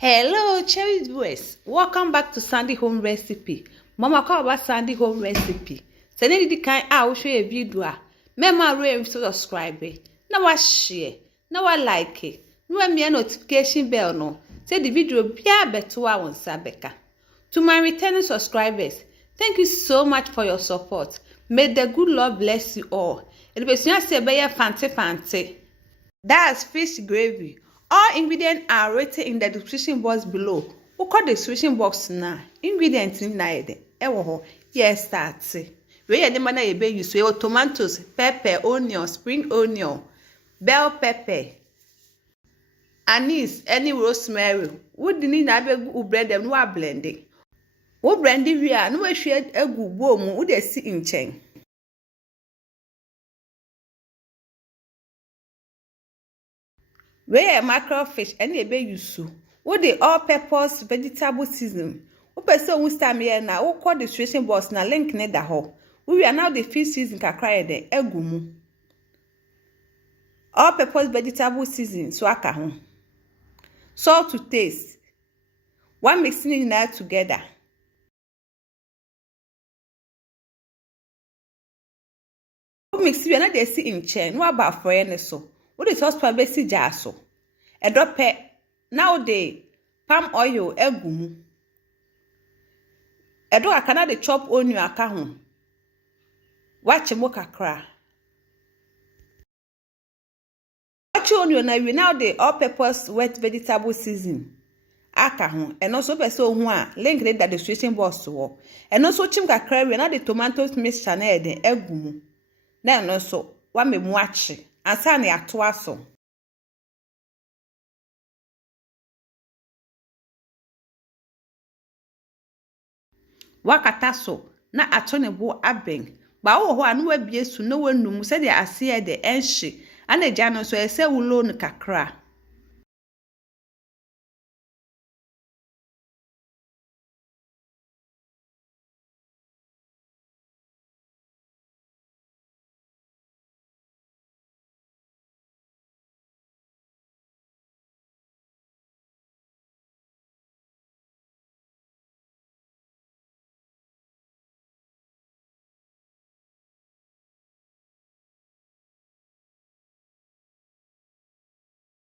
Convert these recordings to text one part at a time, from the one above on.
Hello, cherished viewers. Welcome back to Sandy Home Recipe. Mama call about Sandy Home Recipe. Send any kind I will show you a video. Mema re subscribe. Now I share. Now I like it. No me notification bell no. Say the video be better on Sabeka. To my returning subscribers, thank you so much for your support. May the good Lord bless you all. It be say Fante Fante. That's fish gravy. All ingredients are written in the description box below. We call the description box now. Ingredients in there. Yes, start. We are the man you be use tomatoes, pepper, onion, spring onion, bell pepper, anise, any rosemary. We didn't have a bread and we are blending. We blending we are no share a good boom. We dey see in chain. Where mackerel fish any ebe yusu. What the all-purpose vegetable season. Who person who stand here now? Who call the description box na link ne da ho. We are now the fish season kakra de egumu. All-purpose vegetable season so aka ho. Salt to taste. One mixing it now together. Who mix we na dey see in chain. No about for any so. What the saucepan be si jar so. A drop now the palm oil egumu. A do akana the chop onion aka ho. Watch mo kakra. Watch onion na we now the all-purpose wet vegetable season. Aka ho. And also person who a link in the description box to. And also chim kakra we now the tomatoes mixture na the egumu. Then also one me watch. Ansa na ato aso. Wakata so na ato ne bo aben. Ba wo ho anu abie su no wanum se de ase de enhye. Ana gya no so ese wulo no kakra.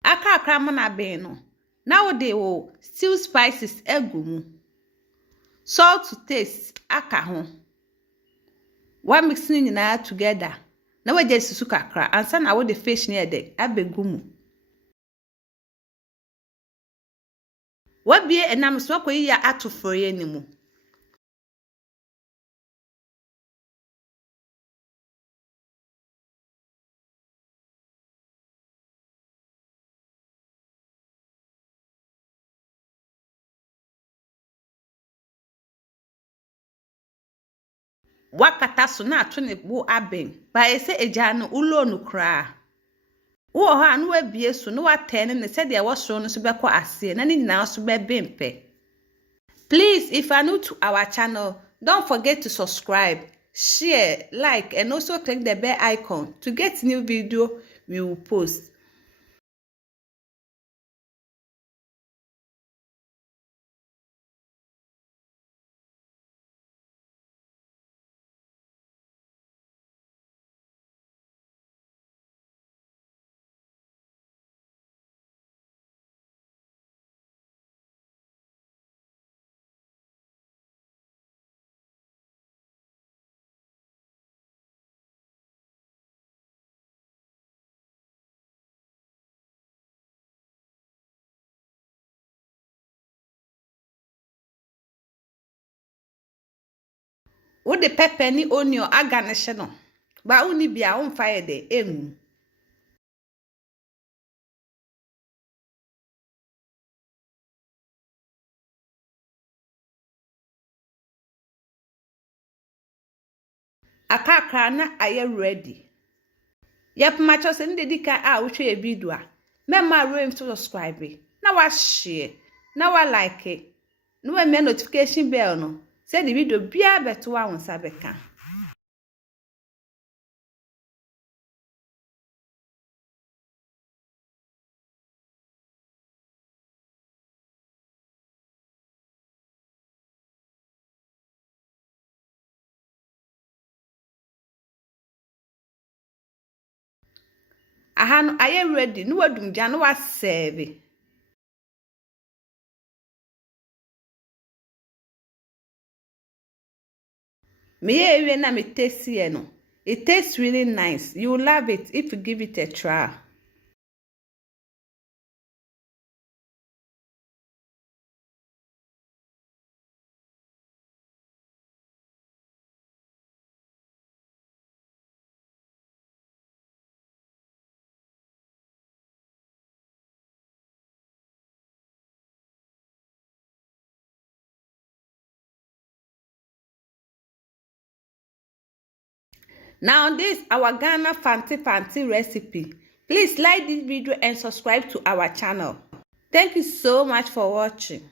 Aka akra mo na ben no. Now they will still spices egumu. Salt to taste aka ho. One mixing nyina together. Na we just susu kakra ansa na wo the fish near de abegumu. Wabie enam so akoyi ya atoforo ye nimu. Wakata so na ato ne bo aben. Ba ese eja no ulo no kra. Wo ho anu abie so no watene ne se de wo so no so beko ase na ni na so be bempe. Please, if you are new to our channel, don't forget to subscribe, share, like, and also click the bell icon to get new video we will post. Wo the pepper ni onion aga ne hye no. Ba uni bia wo mfa ye de emu. Akakra na aye ready. Yep macho se ndi dika a wo hwe video a. Mema re subscribe. Na wa share. Na wa like. No we notification bell no. Say the video bia beto wa won sabeka. aha no aye ready no wadum gya no wa serve. Me ewe na me taste here no. It tastes really nice. You will love it if you give it a try. Now this our Ghana Fante Fante recipe. Please like this video and subscribe to our channel. Thank you so much for watching.